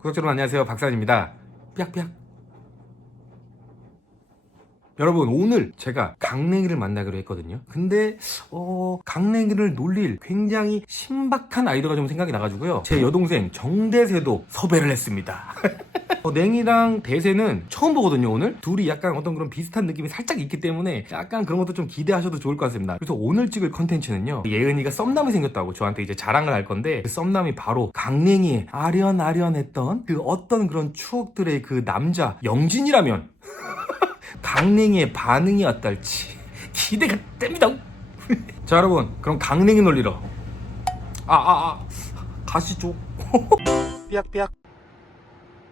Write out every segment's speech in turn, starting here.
구독자 여러분 안녕하세요. 박사입니다. 삐약삐약 여러분 오늘 제가 강냉이를 만나기로 했거든요. 근데 어 강냉이를 놀릴 굉장히 신박한 아이디어가 좀 생각이 나가지고요. 제 여동생 정대세도 섭외를 했습니다 어, 냉이랑 대세는 처음 보거든요 오늘. 둘이 약간 어떤 그런 비슷한 느낌이 살짝 있기 때문에 약간 그런 것도 좀 기대하셔도 좋을 것 같습니다. 그래서 오늘 찍을 컨텐츠는요 예은이가 썸남이 생겼다고 저한테 이제 자랑을 할 건데 그 썸남이 바로 강냉이의 아련아련했던 그 어떤 그런 추억들의 그 남자 영진이라면 강냉이의 반응이 어떨지 기대가 됩니다. 자 여러분 그럼 강냉이 놀리러. 아아아. 가시죠. 삐약삐약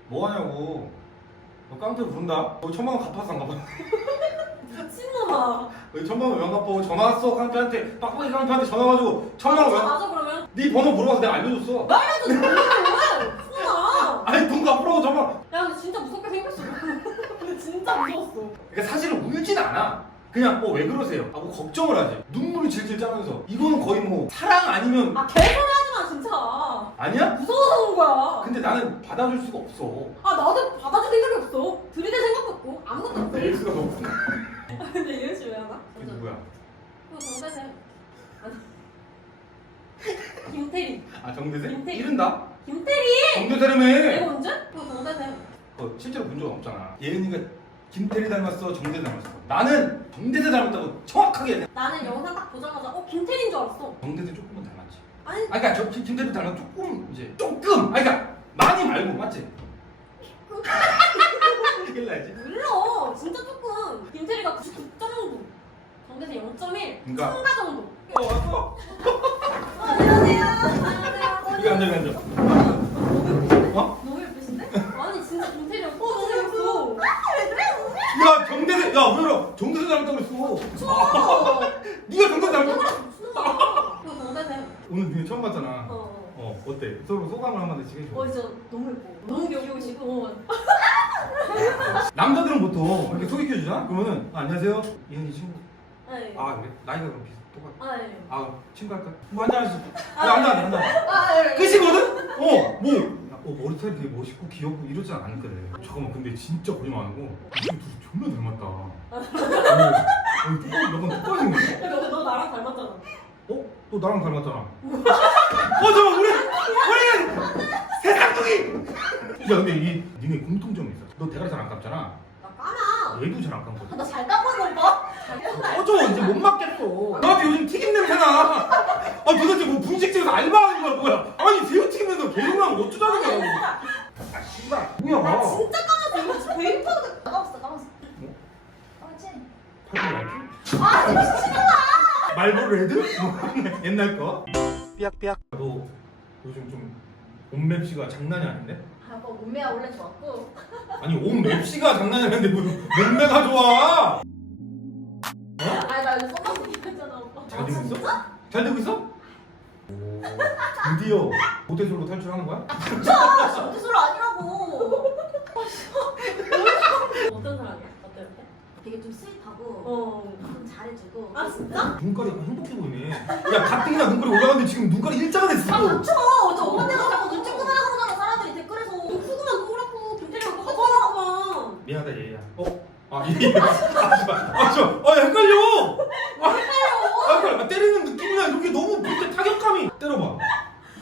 뭐 하냐고 너 깡패 부른다 너 천만 원 갚아서 안 갚아 미친놈아. 너 천만 원 왜 안 갚아 전화 왔어 깡패한테 빡빡이 깡패한테 전화 와가지고 천만 원 왜? 맞아 그러면. 네 번호 물어봐서 내가 알려줬어 말해도 돼. 미친놈아. 아니 돈 갚으라고 천만 원 야 근데 진짜 무섭게 생겼어. 근데 진짜 무서웠어. 그러니까 사실은 울진 않아 그냥 어 왜 그러세요 하고 걱정을 하지 눈물이 질질 짜면서 이거는 거의 뭐 사랑 아니면 아 개소리 하지 마 진짜. 아니야? 무서워서 온 거야. 근데 나는 받아줄 수가 없어 아 나도 받아줄 생각이 없어. 들이댈 생각도 없고 아무것도 없어. 낼 수가 없어 아, 근데 예은 씨왜 하나? 이게 누구야? 그거 정대세. 김태리. 아 정대세? 김태희. 이른다? 김태리. 정대세라며 내가 언제? 그거 정대세. 어, 실제로 본적 없잖아 예은이가 김태리 닮았어 정대 닮았어 나는 정대세 닮았다고 정확하게 얘기해. 나는 영상 딱 보자마자 어 김태리인 줄 알았어. 정대세 조금은 닮았지 아니 아 그니까 저 김- 김태리 닮았 조금 이제 조금 아 그니까 많이 말고 맞지? 이길 나야지 몰라. 진짜 조금. 김태리가 99점 정도. 정대세 0.1. 그러니까. 첨가 정도. 어 왔어 어, 안녕하세요. 안녕하세요. 이거 앉아 이거 앉아 어? 너무 예쁘신데? 아니 진짜 김태리 오빠 너무 예뻐. 왜 그래? 야 정대세 야왜 그래 정대세 닮았다고 그랬어 추워. 네가 정대세 닮았다 미친놈아. 이거 정대세. 오늘 니네 처음 봤잖아 어. 어 어때? 서로 소감을 한마디씩 해줘 어 진짜 너무 예뻐. 너무 귀여우시고. 남자들은 보통 이렇게 소개해주잖아? 그러면은 아, 안녕하세요 이현이 친구 네. 아 그래? 나이가 그럼 비슷 똑같아 아 네. 아 친구 할까? 뭐 하시죠 야 앉아 앉아 앉아 아 네. 끝이거든? 어 뭐? 어 머리 스타일 되게 멋있고 귀엽고 이러지 않거든 잠깐만 근데 진짜 거짓말 안 하고 이거 둘이 존나 닮았다 어, 아니 똑같이 너가 똑같이 생겼어 너, 너 나랑 닮았잖아. 어? 너 나랑 닮았잖아 어 잠깐 우리 우리 세상둥이 야 근데 이 니네 공통점이 있어 너 대가리 잘안 감잖아 나 까마. 얘도 잘안 감거든 나잘 깎은 오빠. 어쩌 이제 못 맞겠어 너한테 요즘 튀김 냄새 나 아 도대체 뭐 분식집에서 알바하는 거야 뭐야 아니 새우튀김 냄새 개용하면 어쩌자는 거야 아 씨발 뭐야 나 진짜 까맣어. 이거 진짜 베이퍼 까맣어 까맣어. 뭐? 까맣지? 팔뚝 알지? 말보 레드? 뭐, 옛날 거 삐약삐약 너 요즘 좀 옷맵시가 장난이 아닌데? 아 오빠 몸매가 원래 좋았고. 아니 옷맵시가 장난이 아닌데 뭐 몸매가 좋아 아니 나 이거 써봤어 했잖아 오빠. 잘 되고 있어? 진짜? 잘 되고 있어? 오 드디어 모태솔로 탈출하는 거야? 진짜 진짜 소리 아니라고. 어떤 사람이야? 되게 좀 스윗하고 어. 좀 잘해주고 아 진짜? 눈깔이 행복해 보이네 야 가뜩이나 눈깔이 올라갔는데 지금 눈깔이 일자가 됐어 아 그쵸. 저 언니가 자꾸 눈 찍고 나가고 그러잖아 사람들이 댓글에서. 누구만 그렇고 김태리가 똑같잖아. 미안하다 얘야 어? 아 얘야 아저아 헷갈려 아 헷갈려 아, 때리는 느낌이나 이렇게 너무 밑에 타격감이 때려봐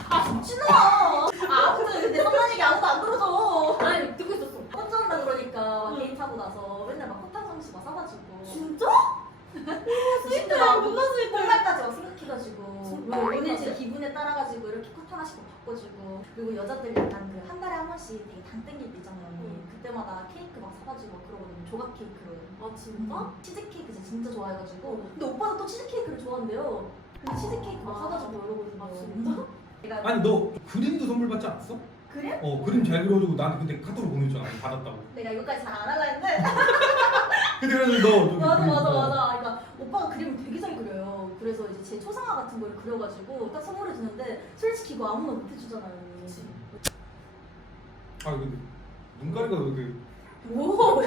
아 미친놈아. 아 아무튼 내 성난 얘기 아무도 안 들어줘 아니 듣고 있었어. 혼자 온다 그러니까 응. 데이트하고 나서 막 사가지고. 진짜? 막 누가 스윗해? 폴날까지 막 생각해가지고. 진짜? 뭐 오늘 제 기분에 따라가지고 이렇게 컷 하나씩 막 바꿔주고. 그리고 여자들 약간 그 한 달에 한 번씩 되게 당 땡길 때 있잖아요. 언니 응. 그때마다 케이크 막 사가지고 막 그러거든요. 조각 케이크로. 아 진짜? 치즈케이크 진짜, 진짜 좋아해가지고. 근데 오빠도 또 치즈케이크를 좋아한대요. 근데 치즈케이크 막 사가지고 이러거든요. 아 진짜? 내가 아니 너 그림도 선물 받지 않았어? 그래? 어 그림 잘 그려주고 나한테 그때 카톡으로 보내줬잖아. 받았다고. 내가 이거까지 잘 안 할라 했는데 근데 그래서 너 맞아 맞아 어. 맞아 그러니까 오빠가 그림을 되게 잘 그려요 그래서 이제 제 초상화 같은 걸 그려가지고 딱 선물해 주는데 솔직히 이거 아무나 못 해주잖아요 아 근데 눈가리가 왜, 오.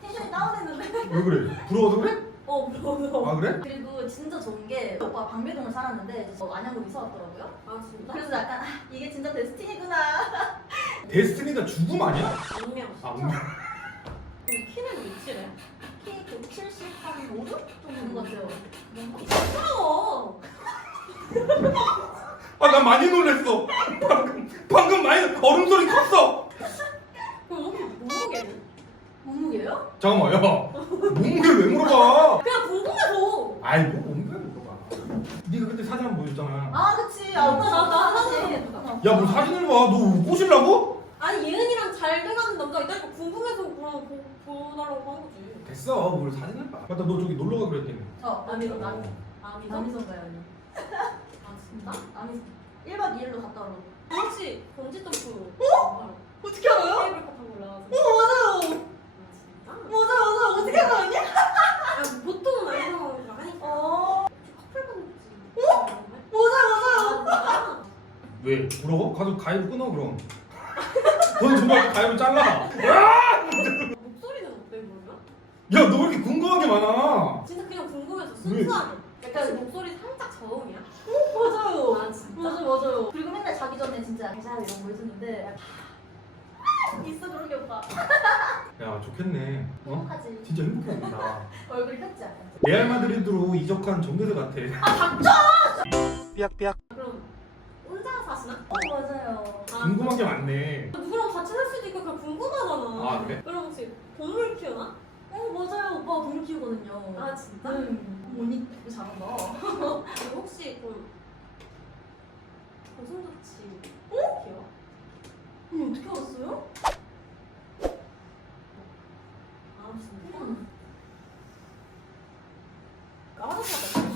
텐션이 다운했는데 왜 그래? 부러워서 그래? 어어 무서워. 아 그래? 그리고 진짜 좋은 게 오빠 방배동을 살았는데 저 안양으로 이사 왔더라고요. 아 진짜? 그래서 약간 아, 이게 진짜 데스티니구나. 데스티니가 죽음 아니야? 운명 아 운명. 170한 5도 정도 되는 것 같아요. 부러워 아 나 많이 놀랬어. 방금 방금 많이 얼음 소리 컸어. 그럼 혹시 몸무게는? 몸무게요? 잠깐만 야 몸무게 왜 물어봐? 그냥 궁금해서 아이 뭐 몸무게 물어봐. 네가 그때 사진 한 번 보여줬잖아. 아 그치. 아 오빠 나- 나 사진. 사진. 야뭐 사진을 봐. 너 꼬실라고? 아니 예은이랑 잘 돼가는 남자 있다니까 궁금해서 그럼 보, 보달라고 한 거지 됐어. 뭘 사진을 봐. 맞다 너 저기 놀러 가 그랬더니. 저 남이선 남. 아미선? 남이선 가요. 아 진짜? 남이선. 1박 2일로 갔다 오려고. 혹시 번지 점프 어? 어떻게 알아요? 케이블카 타고 올라가서 어 맞아요. 아 진짜? 맞아 맞아. 어떻게 알아 언니? 아, 보통은 안 상황이라 하니까 어 커플 받았지 맞아요 맞아요. 아, 왜? 부러워? 가서 가위로 끊어 그럼. 돈 정말 가위로 잘라. 목소리는 어때 그러면? 야 너 왜 이렇 게 많아? 진짜 그냥 궁금해서 왜? 순수하게 약간 목소리 살짝 저음이야? 맞아요. 아 진짜? 맞아 맞아요. 그리고 맨날 자기 전에 진짜 괜찮아 이런 거 해주는데 있어 그런 게 오빠. 야 좋겠네. 어? 행복하지. 진짜 행복해야겠다. 얼굴이 폈지 않아? 레알 마드리드로 이적한 정대세 같아. 그럼 혼자 사시나? 어 맞아요. 아, 궁금한 게 많네. 누구랑 같이 살 수도 있고 그냥 궁금하잖아 아, 그래? 그럼 혹시 동물 키우나? 어 맞아요. 오빠가 동물 키우거든요. 아 진짜? 응. 언니 되게 잘한다. 그럼 혹시 그 고슴도치 어? 키워? 언니 어떻게 알았어요? 아 진짜? 응. 까마득하다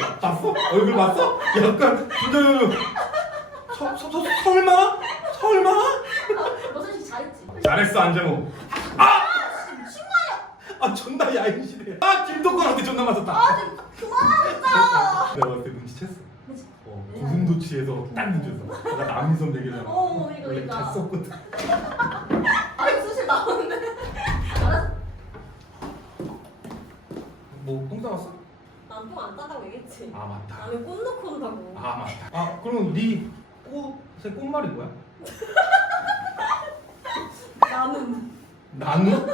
야, 봤어? 얼굴 봤어? 약간 진짜 서, 서, 서, 설마? 설마? 너 솔직히 잘했지. 잘했어 안정우. 아! 아 존나 야인시대. 아 김덕관한테 존나 맞았다. 아 지금 그만 진짜. 내가 봤을 때 눈치챘어. 그치? 어, 고슴도치에서 딱 눈치챘어. 나 남이선 되게잖아. 어, 이거, 원래 이거. 갔었거든. 아 이거 수실 나오는데. 알았어. 뭐 똥 싸웠어? 난똥안 딴다고 얘기했지 아 맞다. 나는 꽃 넣고 온다고 아 맞다. 아 그럼 네 꽃의 꽃말이 뭐야? 나는 나눔?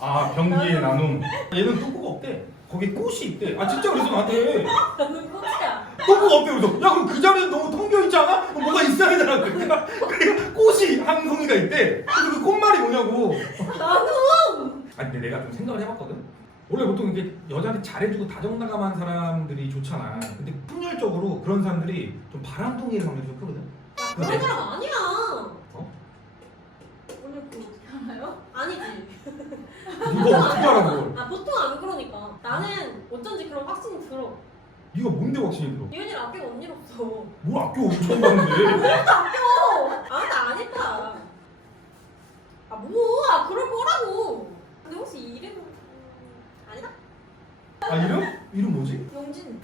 아 병기의 나눔. 얘는 없대. 거기 꽃이 있대. 아 진짜 그래서 나한테 나는 꽃이야 똥꼬가 없대. 그래서 야 그럼 그 자리에 너무 텅 비어 있지 않아? 그럼 뭐가 있어야 되잖아. 그러니까 그러니까 꽃이 한 송이가 있대. 그래서 그 꽃말이 뭐냐고. 나는 아니 근데 내가 좀 생각을 해봤거든. 원래 보통 이렇게 여자한테 잘해주고 다정다감한 사람들이 좋잖아. 근데 풍열적으로 그런 사람들이 좀 바람둥이를 하면 좀 크거든. 야 그런 사람 아니야 어? 원래 그 어떻게 알아요? 아니지 누가 어떻게 알아 그걸? 아 보통 안 그러니까 나는 어쩐지 그런 확신이 들어 네가 뭔데 확신이 들어? 이현이를 아끼고 언니 없어 뭘 아껴 처음 봤는데. 아나 아니다 아 뭐야 그럴 거라고 근데 혹시 이름 음, 아니다 아 이름? 이름 뭐지? 영진.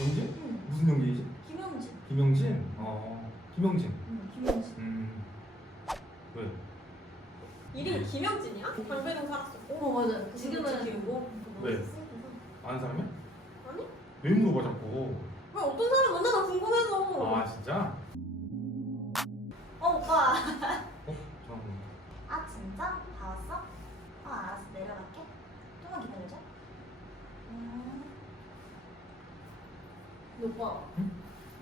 영진? 응. 무슨 영진이지? 김영진. 김영진? 어 김영진. 응 김영진. 음 왜? 이름이 김영진이야? 방배동 살았었고 어 맞아요. 지금은 키우고 왜? 아는 사람이야? 왜 물어봐 자꾸? 왜 어떤 사람 만나나 궁금해서 아 진짜? 어 오빠. 어? 잠깐만. 아 진짜? 다 왔어? 어 알았어 내려갈게. 조금만 기다려줘. 음. 근데 오빠. 응?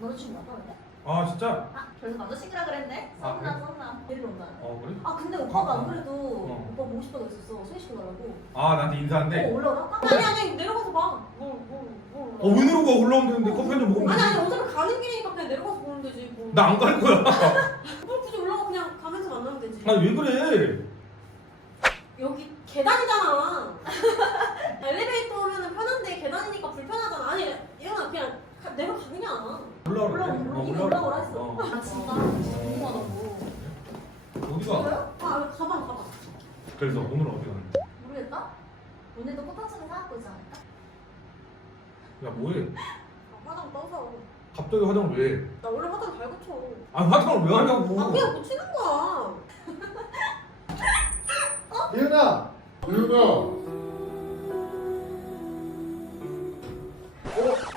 남자친구 왔다 그래? 아 진짜? 아 그래서 남자친구라 그랬네. 아, 썸나 그래? 썸나. 데리러 온다. 어 그래? 아 근데 오빠가 어. 안 그래도 어. 오빠 보고 싶다고 했었어. 소개시켜달라고. 아 나한테 어 인사한대? 올라오라? 아니 아니 내려가서 봐 뭘 뭘 뭘 어왜 내려가 올라오면 되는데 커피 한잔 먹으면 아니 아니 어차피 가는 길이니까 그냥 내려가서 보면 되지 뭐. 나안 갈 거야 뭘 굳이 올라가 그냥 가면서 만나면 되지 아니 왜 그래 여기 계단이잖아 엘리베이터 오면은 편한데 계단이니까 불편하잖아 아니 얘가 그냥 가- 내려가 그냥 올라오라. 올라 어, 올라 올라오라 했어. 아, 어. 진짜 궁금하다고. 어디가? 아 가방 가방. 그래서 오늘 어디 가는 거야? 모르겠다. 오늘도 꽃다발을 사갖고 있지 않을까? 야 뭐해? 아, 화장 떠서. 갑자기 화장 왜 해? 나 원래 화장 잘 고쳐. 아 화장을 왜 하냐고. 아 그냥 고치는 거야. 어? 예은아! 예은아!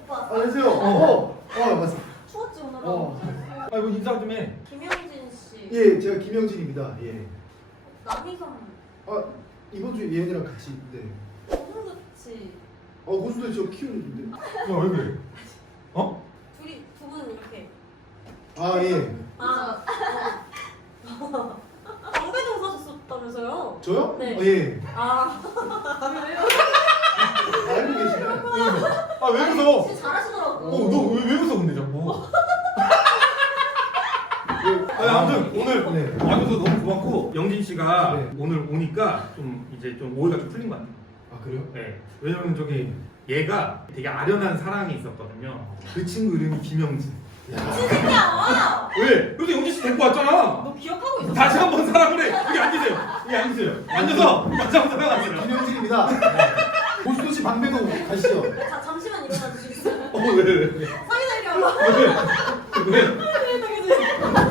오빠. 아, 안녕하세요. 어. 어, 어 맞습니다. 어. 아 이거 인사 좀 해. 김영진 씨. 예, 제가 김영진입니다. 예. 남희성. 아, 이번 주에 예은이랑 같이, 네. 홍두치. 어, 고수도 저 키우는 분인데. 야왜 그래? 어? 둘이 두 분 이렇게. 아, 예. 아. 강배동 사셨었다면서요? 저요? 네. 어, 예. 아. 알고 계시네. 아왜 웃어? 진짜 잘하시더라고. 어너왜 왜 웃어 근데 자꾸? 예. 아니 아무튼 오늘 네. 와줘서 너무 고맙고 영진 씨가 네. 오늘 오니까 좀 이제 좀 오해가 좀 풀린 것 같아요. 아, 그래요? 네. 왜냐면 저기 얘가 되게 아련한 사랑이 있었거든요. 그 친구 이름이 김영진. 야. 진짜야. 왜? 그래서 영진 씨 데리고 왔잖아. 너 기억하고 있었어? 다시 한 번 사랑을 해. 여기 앉으세요. 여기 앉으세요. 앉아서 다시 한번 사랑하세요. 김영진입니다. 고수도 씨 방배동 가시죠. 자, 잠시만 일어나 주시겠어요? 어, 왜, 왜, 왜? 사귀자이라고. 왜? 야, 네